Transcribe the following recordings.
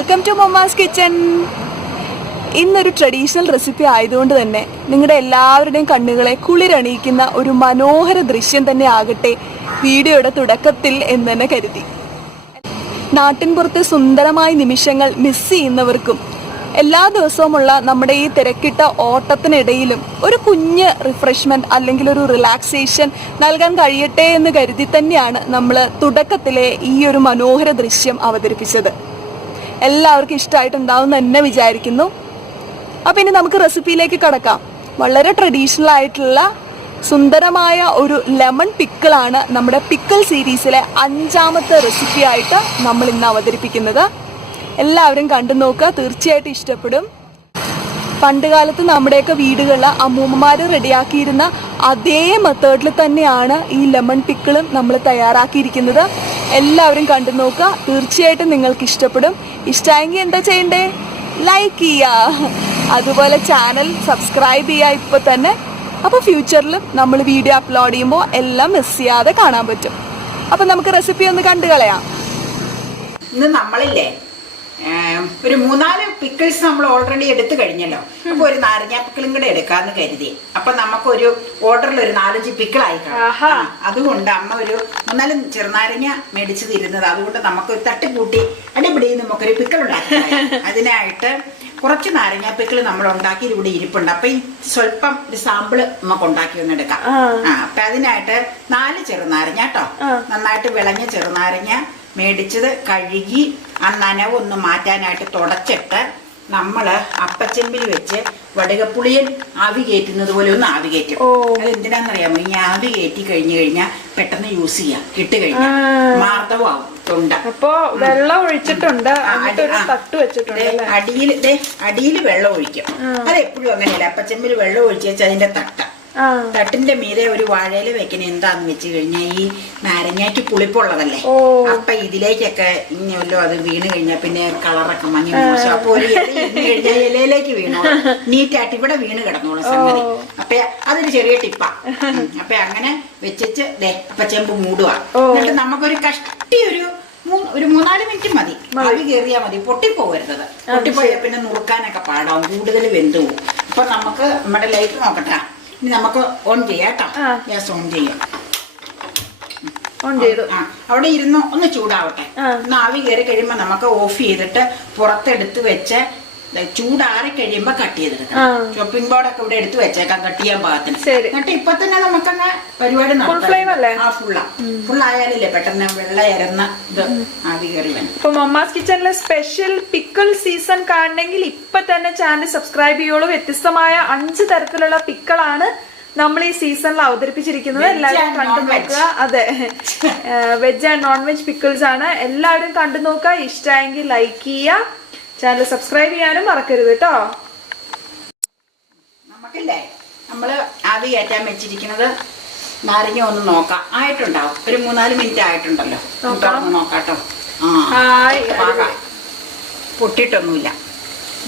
Welcome to mamma's kitchen. ഇന്നൊരു traditional recipe ആയതുകൊണ്ട് തന്നെ നിങ്ങളുടെ എല്ലാവരുടെയും കണ്ണുകളെ കുളിരണിയിക്കുന്ന ഒരു മനോഹര ദൃശ്യം തന്നെ ആകട്ടെ വീഡിയോയുടെ തുടക്കത്തിൽ എന്ന് തന്നെ കരുതി. നാട്ടിൻപുറത്തെ സുന്ദരമായ നിമിഷങ്ങൾ മിസ് ചെയ്യുന്നവർക്കും എല്ലാ ദിവസവുമുള്ള നമ്മുടെ ഈ തിരക്കിട്ട ഓട്ടത്തിനിടയിലും ഒരു കുഞ്ഞ് റിഫ്രഷ്മെൻറ്റ് അല്ലെങ്കിൽ ഒരു റിലാക്സേഷൻ നൽകാൻ കഴിയട്ടെ എന്ന് കരുതി തന്നെയാണ് നമ്മൾ തുടക്കത്തിലെ ഈ ഒരു മനോഹര ദൃശ്യം അവതരിപ്പിച്ചത്. എല്ലാവർക്കും ഇഷ്ടമായിട്ടുണ്ടാവും തന്നെ വിചാരിക്കുന്നു. അപ്പോൾ ഇനി നമുക്ക് റെസിപ്പിയിലേക്ക് കടക്കാം. വളരെ ട്രഡീഷണൽ ആയിട്ടുള്ള സുന്ദരമായ ഒരു ലെമൺ പിക്കിളാണ് നമ്മുടെ പിക്കിൾ സീരീസിലെ 5ാമത്തെ റെസിപ്പി ആയിട്ട് നമ്മൾ ഇന്ന് അവതരിപ്പിക്കുന്നത്. എല്ലാവരും കണ്ടു നോക്കുക, തീർച്ചയായിട്ടും ഇഷ്ടപ്പെടും. പണ്ട് കാലത്ത് നമ്മുടെയൊക്കെ വീടുകളിൽ അമ്മൂമ്മമാർ റെഡിയാക്കിയിരുന്ന അതേ മെത്തേഡിൽ തന്നെയാണ് ഈ ലെമൺ പിക്കിളും നമ്മൾ തയ്യാറാക്കിയിരിക്കുന്നത്. എല്ലാവരും കണ്ടു നോക്കുക, തീർച്ചയായിട്ടും നിങ്ങൾക്ക് ഇഷ്ടപ്പെടും. ഇഷ്ടമായെങ്കിൽ എന്താ ചെയ്യണ്ടേ? ലൈക്ക് ചെയ്യുക, അതുപോലെ ചാനൽ സബ്സ്ക്രൈബ് ചെയ്യുക ഇപ്പോൾ തന്നെ. അപ്പോൾ ഫ്യൂച്ചറിലും നമ്മൾ വീഡിയോ അപ്ലോഡ് ചെയ്യുമ്പോൾ എല്ലാം മിസ് ചെയ്യാതെ കാണാൻ പറ്റും. അപ്പം നമുക്ക് റെസിപ്പി ഒന്ന് കണ്ടു കളയാം. ഇന്ന് നമ്മളില്ലേ ഒരു 3-4 പിക്കിൾസ് നമ്മൾ ഓൾറെഡി എടുത്തു കഴിഞ്ഞല്ലോ. അപ്പൊ ഒരു നാരങ്ങ പിക്കിളും കൂടെ എടുക്കാന്ന് കരുതി. അപ്പൊ നമുക്കൊരു ഓർഡറിൽ ഒരു 4-5 പിക്കിളായി കാണാം. അതുകൊണ്ട് അമ്മ ഒരു 3-4 ചെറുനാരങ്ങ മേടിച്ചു തരുന്നത്. അതുകൊണ്ട് നമുക്ക് തട്ടിക്കൂട്ടി അടിപിടി നമുക്കൊരു പിക്കിൾ ഉണ്ടാക്കി. അതിനായിട്ട് കുറച്ച് നാരങ്ങ പിക്കിൾ നമ്മൾ ഉണ്ടാക്കി ഇവിടെ ഇരിപ്പുണ്ട്. അപ്പൊ ഈ സ്വല്പം ഒരു സാമ്പിള് നമുക്ക് ഉണ്ടാക്കി ഒന്ന് എടുക്കാം. അപ്പൊ അതിനായിട്ട് 4 ചെറുനാരങ്ങ കേട്ടോ, നന്നായിട്ട് വിളഞ്ഞ ചെറുനാരങ്ങ മേടിച്ചത് കഴുകി ആ നനവൊന്ന് മാറ്റാനായിട്ട് തുടച്ചിട്ട് നമ്മള് അപ്പച്ചെമ്പിൽ വെച്ച് വടുകപ്പുളിയൻ ആവി കയറ്റുന്നത് പോലെ ഒന്ന് ആവി കയറ്റും. അത് എന്തിനാന്നറിയാമോ? ഈ ആവി കയറ്റി കഴിഞ്ഞു കഴിഞ്ഞാൽ പെട്ടെന്ന് യൂസ് ചെയ്യാം. ഇട്ട് കഴിഞ്ഞാൽ മാർദ്ദവാകും തൊണ്ട. അപ്പൊ വെള്ളം ഒഴിച്ചിട്ടുണ്ട്, അടിയിൽ വെള്ളം ഒഴിക്കും. അത് എപ്പോഴും അങ്ങനെയല്ല. അപ്പച്ചെമ്പിൽ വെള്ളം ഒഴിച്ച് വെച്ചാൽ അതിന്റെ തട്ടിന്റെ മീതെ ഒരു വാഴയില വെക്കണ എന്താന്ന് വെച്ച് കഴിഞ്ഞാൽ ഈ നാരങ്ങയ്ക്ക് പുളിപ്പുള്ളതല്ലേ. അപ്പൊ ഇതിലേക്കൊക്കെ ഇനിയല്ലോ അത് വീണ് കഴിഞ്ഞാൽ പിന്നെ കളറൊക്കെ മങ്ങി മോശം. അപ്പൊ ഒരു കഴിഞ്ഞാൽ ഇലയിലേക്ക് വീണോ നീറ്റായിട്ട് ഇവിടെ വീണ് കിടന്നോളൂ സംഗതി. അപ്പൊ അതൊരു ചെറിയ ടിപ്പാ. അപ്പൊ അങ്ങനെ വെച്ചിട്ട് അപ്പൊ ചെമ്പ് മൂടുക. എന്നിട്ട് നമുക്കൊരു കഷ്ടി ഒരു 3-4 മിനിറ്റ് മതി. ആവി കയറിയാൽ മതി. പൊട്ടിപ്പോകരുത്. പൊട്ടിപ്പോയാൽ പിന്നെ നുറുക്കാനൊക്കെ പാടാവും, കൂടുതൽ വെന്ത് പോകും. അപ്പൊ നമുക്ക് നമ്മുടെ ലൈറ്റ് നോക്കട്ടെ. ഇനി നമുക്ക് ഓൺ ചെയ്യാം കേട്ടോ. ഗ്യാസ് ഓൺ ചെയ്യാം. അവിടെ ഇരുന്ന് ഒന്ന് ചൂടാവട്ടെ. ഒന്ന് ആവി കയറി കഴിയുമ്പോ നമുക്ക് ഓഫ് ചെയ്തിട്ട് പുറത്തെടുത്ത് വെച്ച് ചൂടാറി കഴിയുമ്പോ കട്ട് ചെയ്തെടുക്കാം. ചോപ്പിംഗ് ബോർഡൊക്കെ ഇവിടെ എടുത്ത് വെച്ചേക്കാം കട്ട് ചെയ്യാൻ പാകത്തിന്. എന്നിട്ട് ഇപ്പൊ തന്നെ നമുക്കങ്ങ് പരിപാടി നടത്താം. ഫുള്ളായാലല്ലേ പെട്ടെന്ന് വെള്ള ഇരന്ന ഇത് ആവി കയറി വേണം. ഇപ്പൊ മമ്മാസ് കിച്ചണിലെ സ്പെഷ്യൽ പിക്കിൾ സീസൺ കാണണമെങ്കിൽ ഇപ്പൊ തന്നെ ചാനൽ സബ്സ്ക്രൈബ് ചെയ്യുള്ളൂ. വ്യത്യസ്തമായ 5 തരത്തിലുള്ള പിക്കിളാണ് നമ്മൾ ഈ സീസണിൽ അവതരിപ്പിച്ചിരിക്കുന്നത്. എല്ലാവരും കണ്ടു നോക്കുക. അതെ, veg and non veg pickles ആണ്. എല്ലാവരും കണ്ടു നോക്കുക. ഇഷ്ടമായെങ്കിൽ ലൈക്ക് ചെയ്യുക, ചാനൽ സബ്സ്ക്രൈബ് ചെയ്യാനും മറക്കരുത് കേട്ടോ. നമുക്കില്ലേ നമ്മള് ആവി കയറ്റാൻ വെച്ചിരിക്കുന്നത് നാരങ്ങ ഒന്ന് നോക്കാം. ആയിട്ടുണ്ടാവും. ഒരു 3-4 മിനിറ്റ് ആയിട്ടുണ്ടല്ലോ. നോക്കാട്ടോ. പൊട്ടിട്ടൊന്നുമില്ല,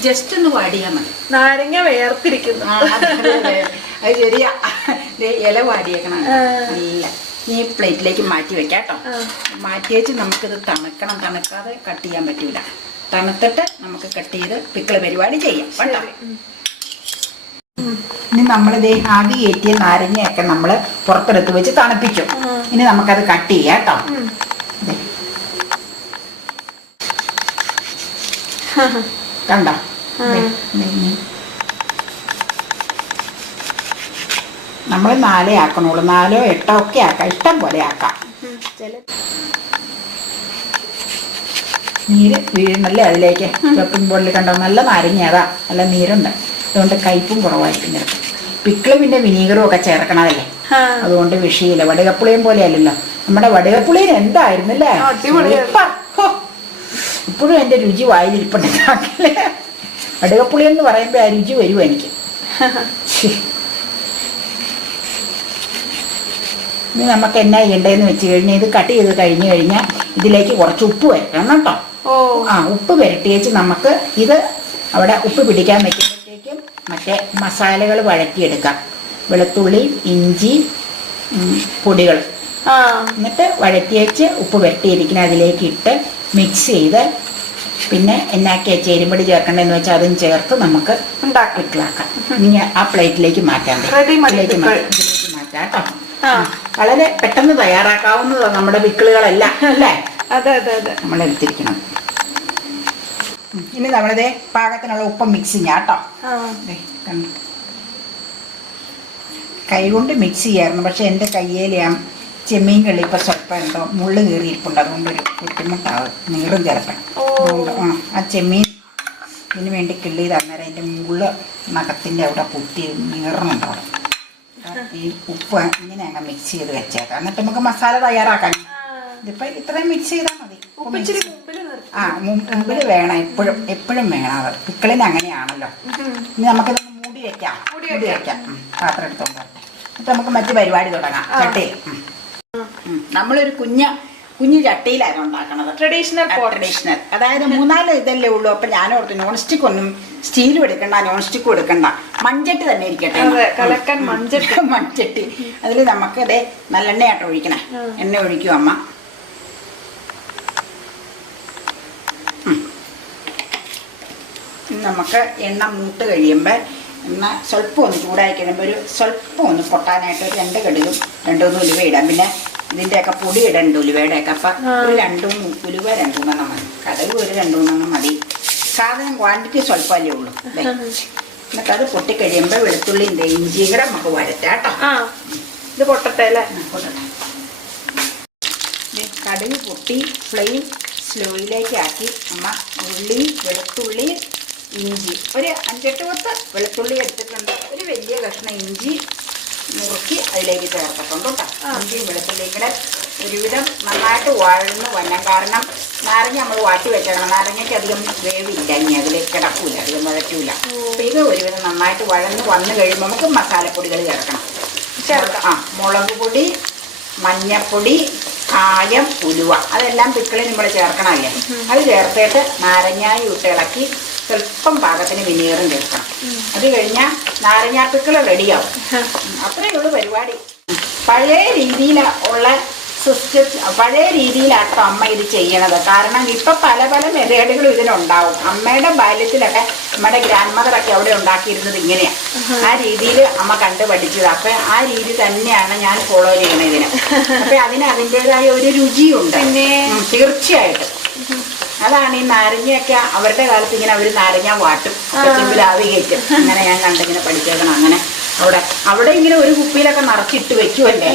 ജസ്റ്റ് ഒന്ന് വാടിയാ മതി. നാരങ്ങ വേർതിരിക്കുന്നു. അത് ശരിയാ. ഇല വാടിയേക്കണം. ഇല്ല, ഈ പ്ലേറ്റിലേക്ക് മാറ്റി വെക്കാം കേട്ടോ. മാറ്റി വെച്ച് നമുക്കിത് തണുക്കണം. തണുക്കാതെ കട്ട് ചെയ്യാൻ പറ്റൂല. തണുത്തിട്ട് നമുക്ക് കട്ട് ചെയ്ത് പിക്കിള് പരിപാടി ചെയ്യാം കേട്ടോ. ഇനി നമ്മളിത് ആവി കയറ്റിയ നാരങ്ങയൊക്കെ നമ്മൾ പുറത്തെടുത്ത് വെച്ച് തണുപ്പിക്കും. ഇനി നമുക്കത് കട്ട് ചെയ്യാം കേട്ടോ. കണ്ടോ? നമ്മൾ 4 ആക്കണുള്ളൂ. 4 or 8 ഒക്കെ ആക്കാം. ഇഷ്ടം പോലെ ആക്കാം. നീര് വീഴുന്നല്ലേ അതിലേക്ക്. ചോപ്പിംഗ് ബോർഡിൽ കണ്ടോ നല്ല നാരങ്ങ. അതാ നല്ല നീരുണ്ട്. അതുകൊണ്ട് കയ്പും കുറവായിരിക്കും ചിലപ്പോൾ. പിക്കിളും പിന്നെ വിനീഗറും ഒക്കെ ചേർക്കണതല്ലേ, അതുകൊണ്ട് വിഷയില്ല. വടുകപ്പുളിയും പോലെ അല്ലല്ലോ. നമ്മുടെ വടുകപ്പുളിയിൽ എന്തായിരുന്നല്ലേ. ഇപ്പോഴും എൻ്റെ രുചി വായിലിരിപ്പുണ്ട്. വടുകപ്പുളി എന്ന് പറയുമ്പോൾ ആ രുചി വരുമോ എനിക്ക്. ഇനി നമുക്ക് എന്നാ ചെയ്യേണ്ടതെന്ന് വെച്ച് കഴിഞ്ഞാൽ ഇത് കട്ട് ചെയ്ത് കഴിഞ്ഞ് കഴിഞ്ഞാൽ ഇതിലേക്ക് കുറച്ച് ഉപ്പ് വരക്കണം കേട്ടോ. ഉപ്പ് പുരട്ടി വെച്ച് നമുക്ക് ഇത് അവിടെ ഉപ്പ് പിടിക്കാൻ വെക്കുമ്പോഴത്തേക്കും മറ്റേ മസാലകൾ വഴറ്റിയെടുക്കാം. വെളുത്തുള്ളി, ഇഞ്ചി, പൊടികൾ എന്നിട്ട് വഴറ്റി വെച്ച് ഉപ്പ് പുരട്ടിയിരിക്കുന്ന അതിലേക്ക് ഇട്ട് മിക്സ് ചെയ്ത് പിന്നെ എന്നാക്കിയ ചേരുമ്പടി ചേർക്കണ്ടെന്ന് വെച്ചാൽ അതും ചേർത്ത് നമുക്ക് പിക്കിളാക്കാം. ഇനി ആ പ്ലേറ്റിലേക്ക് മാറ്റാം. ഇതിലേക്ക് മാറ്റാം കേട്ടോ. വളരെ പെട്ടെന്ന് തയ്യാറാക്കാവുന്നതാണ് നമ്മുടെ പിക്കിളുകളെല്ലാം അല്ലേ? അതെ അതെ അതെ, നമ്മൾ എടുത്തിരിക്കണം. ഇനി നമ്മളിതേ പാകത്തിനുള്ള ഉപ്പ് മിക്സ് ചെയ്യാം കേട്ടോ. കൈ കൊണ്ട് മിക്സ് ചെയ്യാറുണ്ട്, പക്ഷെ എൻ്റെ കയ്യിൽ ഞാൻ ചെമ്മീൻ കളി ഇപ്പം സ്വല്പം എന്തോ മുള്ള് കയറിയിരിപ്പുണ്ട്, അതുകൊണ്ടൊരു ബുദ്ധിമുട്ടാവും. നീറും ചിലപ്പോൾ. ആ ചെമ്മീൻ ഇതിന് വേണ്ടി കിള്ളി തന്നേരം അതിൻ്റെ മുള്ള് നഖത്തിൻ്റെ അവിടെ കുത്തി നീറുന്നുണ്ട് അവിടെ. ഈ ഉപ്പ് ഇങ്ങനെ അങ്ങ് മിക്സ് ചെയ്ത് വെച്ചേക്കാം. എന്നിട്ട് നമുക്ക് മസാല തയ്യാറാക്കാം. ഇതിപ്പോൾ ഇത്രയും മിക്സ് ചെയ്താൽ മതി. മുമ്പിൽ വേണം, എപ്പോഴും വേണം. അത് പിക്കിളിന് അങ്ങനെയാണല്ലോ. ഇനി നമുക്കിതൊന്ന് മൂടി വെക്കാം. പാത്രം എടുത്തോണ്ട് എന്നിട്ട് നമുക്ക് മറ്റു പരിപാടി തുടങ്ങാം. ചട്ടി നമ്മളൊരു കുഞ്ഞു ചട്ടിയിലാണ് ഉണ്ടാക്കണത്. ട്രഡീഷണൽ. അതായത് 3-4 ഇതല്ലേ ഉള്ളൂ. അപ്പൊ ഞാൻ ഓർത്തു നോൺ സ്റ്റിക്ക് ഒന്നും സ്റ്റീലും എടുക്കണ്ട, നോൺ സ്റ്റിക്കും എടുക്കണ്ട, മൺചട്ടി തന്നെ ഇരിക്കട്ടെ. മൺചട്ടി. അതിൽ നമുക്ക് ഇതേ നല്ലെണ്ണയായിട്ട് ഒഴിക്കണേ. എണ്ണ ഒഴിക്കും അമ്മ. നമുക്ക് എണ്ണ മൂട്ട് കഴിയുമ്പോൾ എണ്ണ സ്വല്പം ഒന്ന് ചൂടായി കഴിയുമ്പോൾ സ്വല്പം ഒന്ന് പൊട്ടാനായിട്ട് 2 കടുകും 2-3 ഉലുവ ഇടാം. പിന്നെ ഇതിൻ്റെയൊക്കെ പൊടി ഇടണ്ട ഉലുവയുടെയൊക്കെ. അപ്പം ഒരു 2-3 ഉലുവ 2-3 മതി. കടുക് ഒരു 2-3 മതി. സാധനം ക്വാണ്ടിറ്റി സ്വല്പമല്ലേ ഉള്ളൂ. എന്നിട്ട് അത് പൊട്ടിക്കഴിയുമ്പോൾ വെളുത്തുള്ളിയും ഇഞ്ചിയും കൂടെ നമുക്ക് വരട്ടാം കേട്ടോ. ഇത് പൊട്ടട്ടെ അല്ലേ? കടുക് പൊട്ടി ഫ്ലെയിം സ്ലോയിലേക്ക് ആക്കി അമ്മ ഉള്ളി, വെളുത്തുള്ളി, ഇഞ്ചി ഒരു 5-8 വെളുത്തുള്ളി എടുത്തിട്ടുണ്ട്. ഒരു വലിയ കഷ്ണം ഇഞ്ചി മുറുക്കി അതിലേക്ക് ചേർത്തിട്ടുണ്ട് കേട്ടോ. ഇഞ്ചിയും വെളുത്തുള്ളിയും കൂടെ ഒരുവിധം നന്നായിട്ട് വഴന്ന് വരണം. കാരണം നാരങ്ങ നമ്മൾ വാട്ടി വെച്ചേക്കണം. നാരങ്ങയ്ക്ക് അധികം വേവില്ല, ഇനി അതിൽ കിടക്കൂല, അധികം വഴറ്റൂല. അപ്പം ഇത് ഒരുവിധം നന്നായിട്ട് വഴന്ന് വന്നു കഴിയുമ്പോൾ നമുക്ക് മസാലപ്പൊടികൾ ചേർക്കണം. മുളക് പൊടി, മഞ്ഞപ്പൊടി, കായം, ഉലുവ, അതെല്ലാം പിക്കിളിൽ നമ്മൾ ചേർക്കണമല്ലേ. അത് ചേർത്തിട്ട് നാരങ്ങായും ഇട്ട് ഇളക്കി സ്വല്പം പാകത്തിന് വിനീഗറും ചേർക്കണം. അത് കഴിഞ്ഞാൽ നാരങ്ങാപ്പിക്കിൾ റെഡിയാവും. അത്രയേ ഉള്ളൂ പരിപാടി. പഴയ രീതിയിലുള്ള പഴയ രീതിയിലാട്ടോ അമ്മ ഇത് ചെയ്യണത്. കാരണം ഇപ്പം പല മെത്തേഡുകളും ഇതിനുണ്ടാവും. അമ്മയുടെ ബാല്യത്തിലൊക്കെ നമ്മുടെ ഗ്രാൻഡ് മദറൊക്കെ അവിടെ ഉണ്ടാക്കിയിരുന്നത് ഇങ്ങനെയാണ്. ആ രീതിയിൽ അമ്മ കണ്ടു പഠിച്ചത്. അപ്പം ആ രീതി തന്നെയാണ് ഞാൻ ഫോളോ ചെയ്യണത് ഇതിന്. അപ്പം അതിന് അതിൻ്റെതായ ഒരു രുചിയുണ്ട് തീർച്ചയായിട്ടും. അതാണ് ഈ നാരങ്ങയൊക്കെ അവരുടെ കാലത്ത് ഇങ്ങനെ അവർ നാരങ്ങ വാട്ടും, ആവി കയറ്റും. അങ്ങനെ ഞാൻ കണ്ടിങ്ങനെ പഠിച്ചേക്കണം. അങ്ങനെ അവിടെ ഇങ്ങനെ ഒരു കുപ്പിയിലൊക്കെ നിറച്ചിട്ട് വെക്കുമല്ലേ.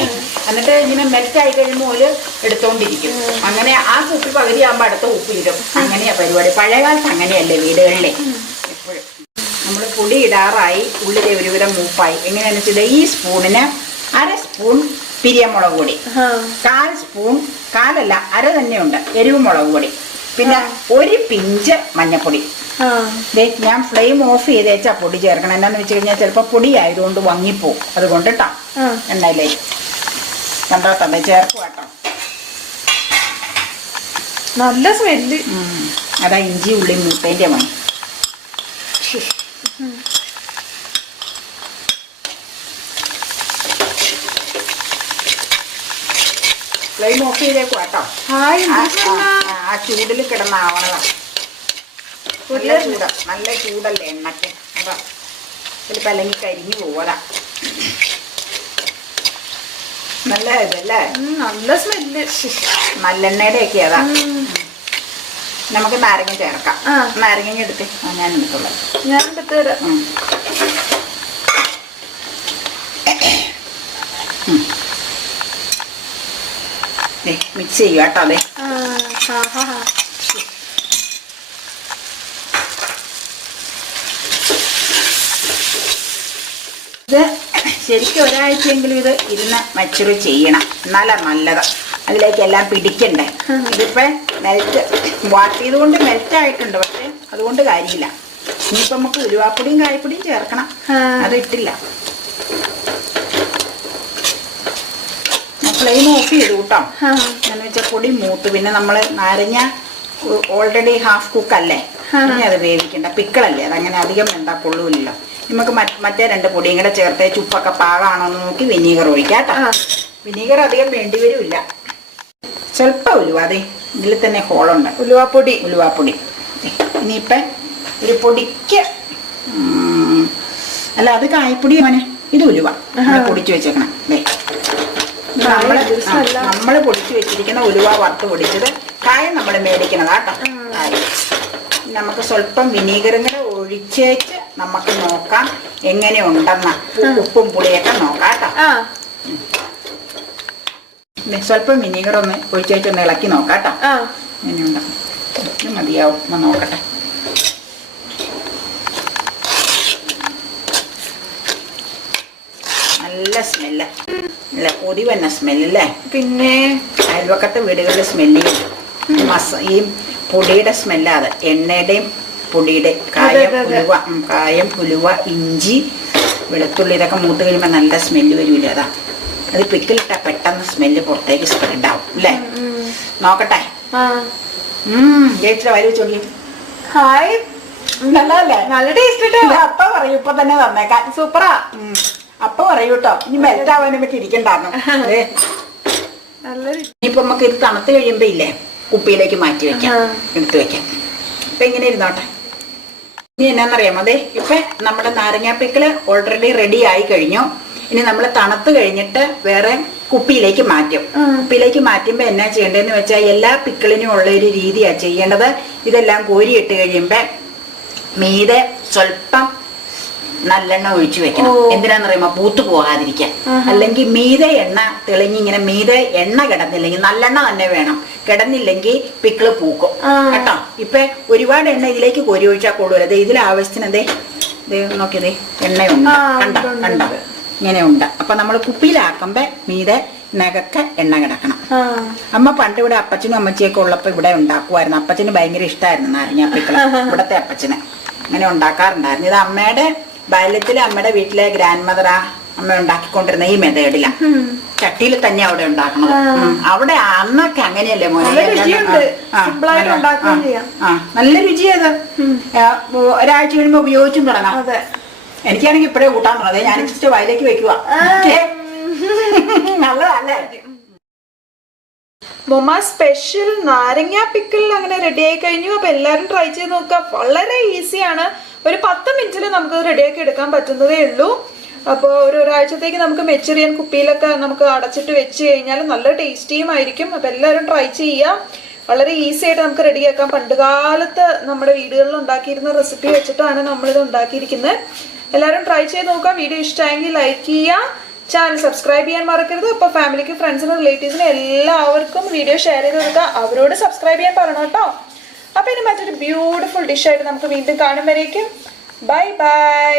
എന്നിട്ട് ഇങ്ങനെ മെൽറ്റായി കഴിയുമ്പോൾ ഒരു എടുത്തോണ്ടിരിക്കും. അങ്ങനെ ആ കുപ്പി പകുതിയാകുമ്പോൾ അടുത്ത കുപ്പി ഇടും. അങ്ങനെയാ പരിപാടി. പഴയകാലത്ത് അങ്ങനെയല്ലേ വീടുകളിലെ. എപ്പോഴും നമ്മൾ പൊടി ഇടാറായി, ഉള്ളിലെ ഒരുവിധം മൂപ്പായി. എങ്ങനെയാണെന്ന് വെച്ചാൽ ഈ സ്പൂണിന് 1/2 സ്പൂൺ പിരിയമുളക് പൊടി, 1/4 സ്പൂൺ, 1/4 അര തന്നെയുണ്ട് എരിവ് മുളക് പൊടി, പിന്നെ 1 പിഞ്ച് മഞ്ഞപ്പൊടി. ഞാൻ ഫ്ലെയിം ഓഫ് ചെയ്ത് വെച്ചാൽ പൊടി ചേർക്കണം. എന്നാന്ന് വെച്ച് കഴിഞ്ഞാൽ ചിലപ്പോൾ പൊടി ആയതുകൊണ്ട് വങ്ങിപ്പോവും. അതുകൊണ്ട് കേട്ടോ എണ്ണയിലേക്ക് കണ്ടോ തന്നെ ചേർക്കും കേട്ടോ. നല്ല സ്മെല്ല്. അതാ ഇഞ്ചി ഉള്ളി മൂത്തേൻ്റെ മണി. ഫ്ലെയിം ഓഫ് ചെയ്തേക്കും കേട്ടോ. ആ ചൂടിൽ കിടന്നാവണതാ. നല്ല ചൂടല്ലേ എണ്ണയ്ക്ക്. അതാ ചിലപ്പോൾ അല്ലെങ്കിൽ കരിഞ്ഞു പോവാ. നല്ല ഇതല്ലേ, നല്ല സ്മെല്ല്. നല്ലെണ്ണയുടെ ഒക്കെ അതാ. നമുക്ക് നാരങ്ങ ചേർക്കാം. നാരങ്ങ എടുത്ത് ഞാൻ എടുത്തോളാം. ഞാൻ എടുത്ത് തരാം. മിക്സ് ചെയ്യുക കേട്ടോ. അതെ ഇത് ശരിക്കും ഒരാഴ്ചയെങ്കിലും ഇത് ഇരുന്ന് മച്ചുറി ചെയ്യണം, എന്നാലാ നല്ലത്. അതിലേക്കെല്ലാം പിടിക്കണ്ടേ. ഇതിപ്പോൾ മെൽറ്റ് വാട്ടിയത് കൊണ്ട് മെൽറ്റായിട്ടുണ്ട്, പക്ഷെ അതുകൊണ്ട് കാര്യമില്ല. ഇനിയിപ്പോൾ നമുക്ക് ഉലുവാപ്പൊടിയും കായപ്പൊടിയും ചേർക്കണം. അതിട്ടില്ല. ഫ്ലെയിം ഓഫ് ചെയ്തു കേട്ടോ. എന്ന് വെച്ചാൽ പൊടി മൂത്ത്. പിന്നെ നമ്മൾ നാരങ്ങ ഓൾറെഡി ഹാഫ് കുക്കല്ലേ, ഇനി അത് വേവിക്കണ്ട. പിക്കിളല്ലേ, അതങ്ങനെ അധികം വേണ്ട, കൊള്ളൂല്ലോ. നമുക്ക് മറ്റേ 2 പൊടിയും കൂടെ ചേർത്ത് ചുപ്പൊക്കെ പാകമാണോ എന്ന് നോക്കി വിനീഗർ ഒഴിക്കാം കേട്ടോ. വിനീഗർ അധികം വേണ്ടി വരില്ല. സ്വല്പം ഉലുവ, അതെ ഇതിൽ തന്നെ ഹോളുണ്ട്. ഉലുവാപ്പൊടി ഇനിയിപ്പം ഒരു പൊടിക്ക് അല്ല അത് കായ്പ്പൊടി മോനെ, ഇത് ഉലുവ നമ്മൾ പൊടിച്ചു വെച്ചേക്കണം. നമ്മൾ പൊടിച്ചു വെച്ചിരിക്കുന്ന ഉലുവ വറുത്ത് പൊടിച്ചത്. കായം നമ്മൾ മേടിക്കണതാ കേട്ടോ. കായം നമുക്ക് സ്വല്പം വിനീഗറും കൂടെ ഒഴിച്ചേച്ച് നമുക്ക് നോക്കാം എങ്ങനെ ഉണ്ടെന്ന, ഉപ്പും പുളിയൊക്കെ നോക്കാം കേട്ടോ. സ്വല്പം വിനീഗർ ഒന്ന് ഒഴിച്ചേച്ചൊന്ന് ഇളക്കി നോക്കാം കേട്ടോ. എങ്ങനെയുണ്ട് മതിയാവും, ഒന്ന് നോക്കട്ടെ. നല്ല സ്മെല്ല്, നല്ല കൊതി വന്ന സ്മെല്ലല്ലേ. പിന്നെ അയൽവക്കത്തെ വീടുകളിൽ സ്മെല്ല് ഈ പൊടിയുടെ സ്മെല്ലാത്, എണ്ണയുടെയും പൊടിയുടെ കായം ഉലുവ ഇഞ്ചി വെളുത്തുള്ളി ഇതൊക്കെ മൂത്ത് കഴിയുമ്പോൾ നല്ല സ്മെല്ല് വരില്ല. അതാ അത് പിക്കിലിട്ടാ പെട്ടെന്ന് സ്മെല്ല് പുറത്തേക്ക് സ്പ്രെഡ് ആവും അല്ലേ. നോക്കട്ടെ. ചേച്ചിയുടെ വരി വെച്ചോളി. ഹായ്, നല്ലതല്ലേ? നല്ല ടേസ്റ്റ്. അപ്പ പറയൂ, ഇപ്പൊ തന്നെ തന്നേക്കാൻ. സൂപ്പറാ. അപ്പ പറയൂ കേട്ടോ. ഇനി മെൽറ്റ് ആവാനെ പറ്റി ഇരിക്കണ്ടായിരുന്നു. ഇനിയിപ്പൊ നമുക്ക് ഇത് തണുത്ത് കഴിയുമ്പോ ഇല്ലേ കുപ്പിയിലേക്ക് മാറ്റി വെക്കാം, എടുത്തു വെക്കാം. ഇപ്പൊ ഇങ്ങനെ ഇരുന്നോട്ടെ. ഇനി എന്നാന്നറിയാമോ, അതെ ഇപ്പൊ നമ്മുടെ നാരങ്ങാപ്പിക്കിള് ഓൾറെഡി റെഡി ആയി കഴിഞ്ഞു. ഇനി നമ്മൾ തണുത്ത് കഴിഞ്ഞിട്ട് വേറെ കുപ്പിയിലേക്ക് മാറ്റും. കുപ്പിയിലേക്ക് മാറ്റുമ്പോ എന്നാ ചെയ്യേണ്ടതെന്ന് വെച്ചാൽ എല്ലാ പിക്കിളിനും ഉള്ള ഒരു രീതിയാ ചെയ്യേണ്ടത്. ഇതെല്ലാം കോരിയിട്ട് കഴിയുമ്പോ മീതെ സ്വല്പം നല്ലെണ്ണ ഒഴിച്ചു വെക്കണം. എന്തിനാന്നറിയുമ്പോ പൂത്തു പോകാതിരിക്കാൻ. അല്ലെങ്കിൽ മീതെ എണ്ണ തെളിഞ്ഞിങ്ങനെ മീതെ എണ്ണ കിടന്നില്ലെങ്കിൽ നല്ലെണ്ണ തന്നെ വേണം. കിടന്നില്ലെങ്കിൽ പിക്കിള് പൂക്കും കേട്ടോ. ഇപ്പൊ ഒരുപാട് എണ്ണ ഇതിലേക്ക് കോരി ഒഴിച്ചാൽ കൊള്ളൂല. ഇതിൽ ആവശ്യത്തിന് എന്തേ നോക്കിയതേ എണ്ണയുണ്ട്, കണ്ടോ കണ്ടോ ഇങ്ങനെ ഉണ്ട്. അപ്പൊ നമ്മൾ കുപ്പിയിലാക്കുമ്പോ മീതെ നഗക്കെ എണ്ണ കിടക്കണം. അമ്മ പണ്ട് ഇവിടെ അപ്പച്ചനും അമ്മച്ചിയൊക്കെ ഉള്ളപ്പോ ഇവിടെ ഉണ്ടാക്കുമായിരുന്നു. അപ്പച്ചന് ഭയങ്കര ഇഷ്ടമായിരുന്നു നാരങ്ങാപ്പിക്കിള്. ഇവിടത്തെ അപ്പച്ചന് അങ്ങനെ ഉണ്ടാക്കാറുണ്ടായിരുന്നു. ഇത് അമ്മയുടെ ബാല്യത്തില് അമ്മയുടെ വീട്ടിലെ ഗ്രാൻഡ് മദറാ അമ്മ ഉണ്ടാക്കിക്കൊണ്ടിരുന്ന ഈ മെതേഡിലാ. ചട്ടിയിൽ തന്നെ അവിടെ ഉണ്ടാക്കണത്. അവിടെ അന്നൊക്കെ അങ്ങനെയല്ലേ മോനെ, നല്ല രുചിയത്. ഒരാഴ്ച കഴിയുമ്പോ ഉപയോഗിച്ചും തുടങ്ങാം. എനിക്കാണെങ്കിൽ ഇപ്പഴേ കൂട്ടാൻ തുടങ്ങി. ഞാൻ ഇച്ചിരി വയലേക്ക് വെക്കുക. നല്ലതല്ലേ? മൊമ്മ സ്പെഷ്യൽ നാരങ്ങ പിക്കിൾ അങ്ങനെ റെഡി ആയി കഴിഞ്ഞു. അപ്പൊ എല്ലാരും ട്രൈ ചെയ്ത് നോക്കുക. വളരെ ഈസിയാണ്. ഒരു 10 മിനിറ്റിൽ നമുക്ക് റെഡിയാക്കി എടുക്കാൻ പറ്റുന്നതേ ഉള്ളൂ. അപ്പോൾ ഒരാഴ്ചത്തേക്ക് നമുക്ക് മെച്ചറിയൻ കുപ്പിയിലൊക്കെ നമുക്ക് അടച്ചിട്ട് വെച്ച് കഴിഞ്ഞാൽ നല്ല ടേസ്റ്റിയും ആയിരിക്കും. അപ്പൊ എല്ലാവരും ട്രൈ ചെയ്യുക. വളരെ ഈസി ആയിട്ട് നമുക്ക് റെഡിയാക്കാം. പണ്ട് കാലത്ത് നമ്മുടെ വീടുകളിൽ ഉണ്ടാക്കിയിരുന്ന റെസിപ്പി വെച്ചിട്ടാണ് നമ്മളിത് ഉണ്ടാക്കിയിരിക്കുന്നത്. എല്ലാവരും ട്രൈ ചെയ്ത് നോക്കുക. വീഡിയോ ഇഷ്ടമായെങ്കിൽ ലൈക്ക് ചെയ്യുക, ചാനൽ സബ്സ്ക്രൈബ് ചെയ്യാൻ മറക്കരുത്. അപ്പോൾ ഫാമിലിക്ക് ഫ്രണ്ട്സിനും റിലേറ്റീവ്സിനും എല്ലാവർക്കും വീഡിയോ ഷെയർ ചെയ്ത് കൊടുക്കുക. അവരോട് സബ്സ്ക്രൈബ് ചെയ്യാൻ പറയണം കേട്ടോ. അപ്പോൾ ഇനി മറ്റൊരു ബ്യൂട്ടിഫുൾ ഡിഷായിട്ട് നമുക്ക് വീണ്ടും കാണും വരേക്കും. Bye bye.